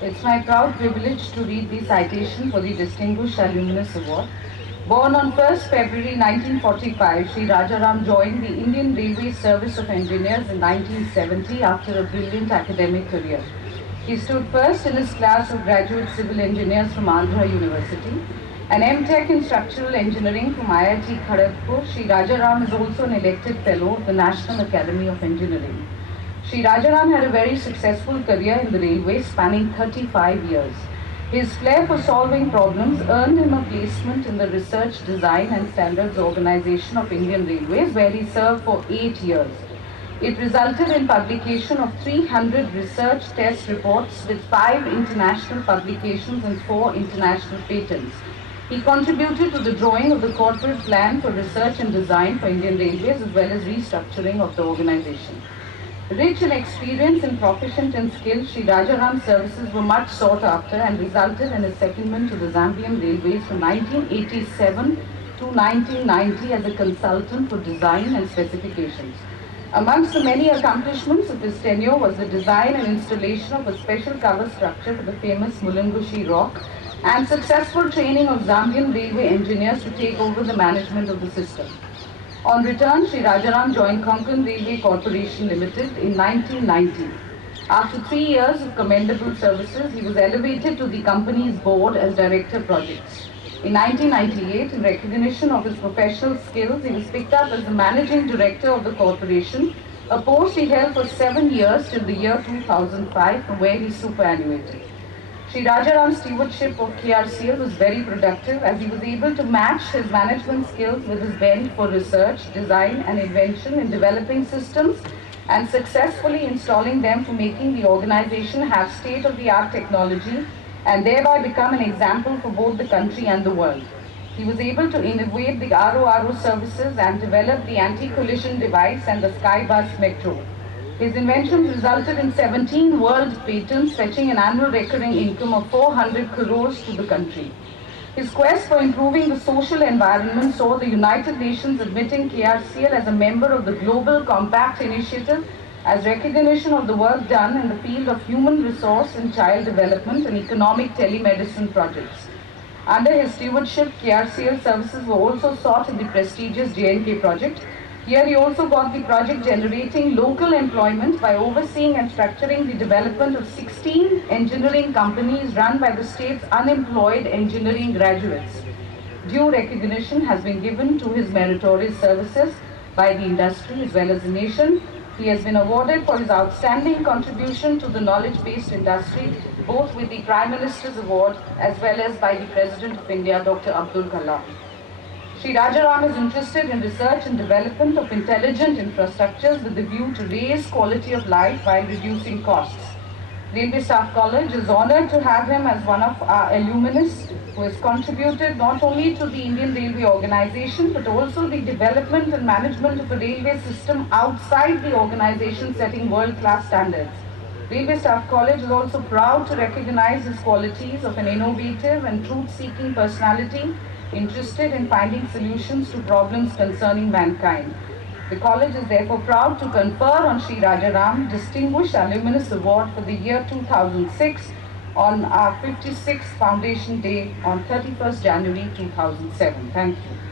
It's my proud privilege to read the citation for the Distinguished Alumnus Award. Born on 1st February 1945, Sri Rajaram joined the Indian Railway Service of Engineers in 1970 after a brilliant academic career. He stood first in his class of graduate civil engineers from Andhra University. An M.Tech in Structural Engineering from IIT Kharagpur, Sri Rajaram is also an elected fellow of the National Academy of Engineering. Sri Rajaram had a very successful career in the railways spanning 35 years. His flair for solving problems earned him a placement in the Research, Design and Standards Organization of Indian Railways, where he served for 8 years. It resulted in publication of 300 research test reports with 5 international publications and 4 international patents. He contributed to the drawing of the corporate plan for research and design for Indian Railways as well as restructuring of the organization. Rich in experience and proficient in skill, Sri Rajaram's services were much sought after and resulted in his secondment to the Zambian Railways from 1987 to 1990 as a consultant for design and specifications. Amongst the many accomplishments of his tenure was the design and installation of a special cover structure for the famous Mulungushi Rock and successful training of Zambian railway engineers to take over the management of the system. On return, Sri Rajaram joined Konkan Railway Corporation Limited in 1990. After 3 years of commendable services, he was elevated to the company's board as Director Projects. In 1998, in recognition of his professional skills, he was picked up as the Managing Director of the corporation, a post he held for 7 years till the year 2005, from where he superannuated. Sri Rajaram's stewardship of KRCL was very productive as he was able to match his management skills with his bent for research, design and invention in developing systems and successfully installing them for making the organization have state-of-the-art technology and thereby become an example for both the country and the world. He was able to innovate the RORO services and develop the anti-collision device and the Skybus Metro. His inventions resulted in 17 world patents, fetching an annual recurring income of 400 crores to the country. His quest for improving the social environment saw the United Nations admitting KRCL as a member of the Global Compact Initiative as recognition of the work done in the field of human resource and child development and economic telemedicine projects. Under his stewardship, KRCL services were also sought in the prestigious JNK project. Here he also got the project generating local employment by overseeing and structuring the development of 16 engineering companies run by the state's unemployed engineering graduates. Due recognition has been given to his meritorious services by the industry as well as the nation. He has been awarded for his outstanding contribution to the knowledge-based industry, both with the Prime Minister's Award as well as by the President of India, Dr. Abdul Kalam. Sri Rajaram is interested in research and development of intelligent infrastructures with the view to raise quality of life while reducing costs. Railway Staff College is honoured to have him as one of our alumnus who has contributed not only to the Indian Railway Organization but also the development and management of a railway system outside the organization setting world-class standards. Railway Staff College is also proud to recognize his qualities of an innovative and truth-seeking personality interested in finding solutions to problems concerning mankind. The college is therefore proud to confer on Sri Rajaram Distinguished Alumnus Award for the year 2006 on our 56th Foundation Day on 31st January 2007. Thank you.